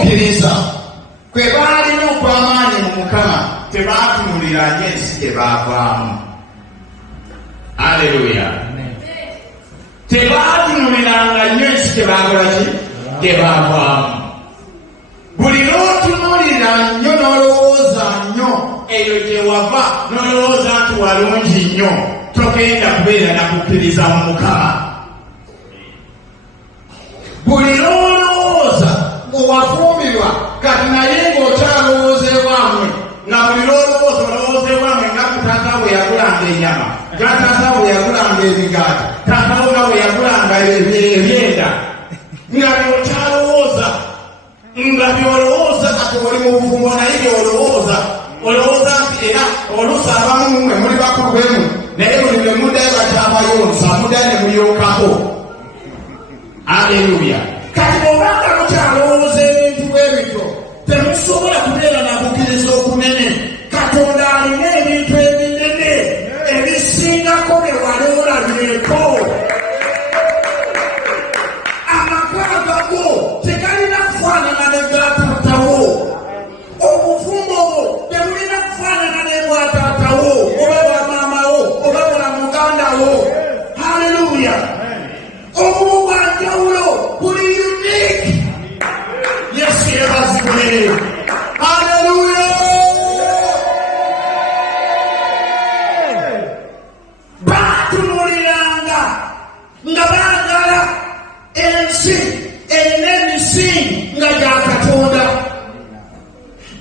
okukkiriza kwe baalina okw'amaanyi mu Mukama tebaatunulira ensi gye baavaamu. Aleluya. Tebaatunuliranga nnyo ensi gye baakola ki? Gye baavaamu. Buli lw'otunulira nnyo n'olowooza nnyo eyo gye wava n'olowooza nti walungi nnyo, togenda kubeera na kukkiriza mu Mukama. Buli lw'olowooza owafumbirwa kati naye ng'okyalowoozeebwamwe, na buli lw'olowooza olowoozeebwamwe nga taata bwe yagulanga ennyama, nga taata bwe yagulanga ebigaati, taata nga bwe yagulanga ebyenda, nga byokyalowooza, nga byolowooza kati oli mu bufumbo naye byolowooza, olowooza nti era oluusi abamu mwe muli bakulu bemu, naye buli lwe muddayo bakyabayonsa muddayo ne mulyokako. Aleluya. Kati obanga mukyalowooza ebintu bwebityo temusobola kubeera na kukkiriza okunene. Katonda alina ebintu ebinene ebisingako bye wali olabyeko. Amaka gago tegalina kufaanana ne ga taatawo. Obufumbo bwo tebulina kufaanana ne bwa taatawo oba bwa maamawo oba bwa mugandawo. Haleluya. Obumu bwa njawulo buli unique. Yesu yeebazibwe. Haleluya. Baatunuliranga nga baagala ensi erina emisingi nga gya Katonda.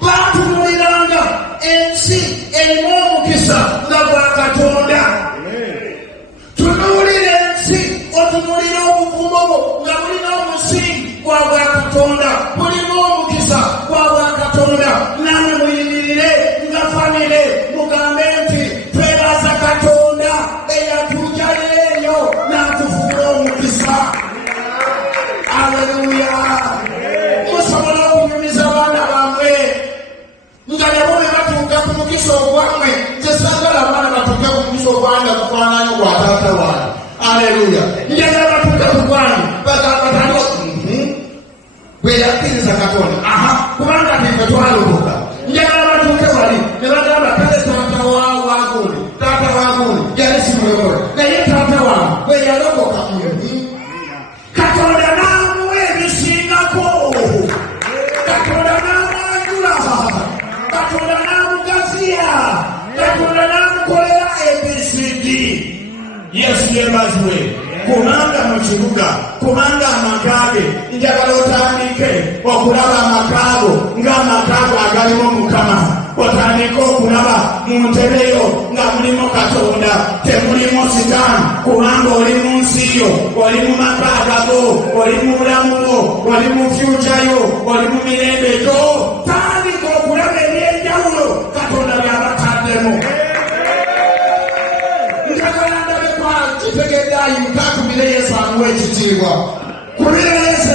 Baatunuliranga ensi erina omukisa nga gwa Katonda. Tunuulira ensi otunuulira obuvumbo bwo nga bulina omusingi gwa bwa Katonda, bulina omukisa gwa bwa Katonda. Namwe muyimirire nga famire mugambe nti twebaza Katonda eyatuggyayo eyo n'atufuula omukisa. Aleluya. Musobola okunyumiza abaana bammwe nga nabo ne batuuka ku mukisa ogwammwe. Nze saagala abaana batuuke ku mukisa ogwange gufaananyi gwa taata wange. Aleluya. Njagala batuuke ku gwange batandika bwe yakkiriza Katonda. Kubanga ntife twalokoka. Njagala batuuke wali ne bagamba kale taata wagundi, taata wagundi yali simulokola naye taata wange bwe yalokoka. Katonda n'amuwa ebisingako. Katonda n'amwanjula. Katonda n'amugaziya. Katonda n'amukolera ABCD. Yesu yeebazibwe. Kubanga mu kibuga, kubanga amakaage njagala otandike okulaba amakaago ng'amakaago agalimu Mukama. Otandike okulaba mu ntereyo nga mulimu Katonda, temulimu Sitaani. Kubanga oli mu nsi yo, oli mu makaaga go, oli mu bulamu bwo, oli mu fyucayo, oli mu mirembe gyo. Tandika okulaba ebyenjawulo Katonda by'abataddemu. Njagala ndabe kwa kitegedde ayimuka atumire Yesu amuwe ekitiibwa. Kubira Yesu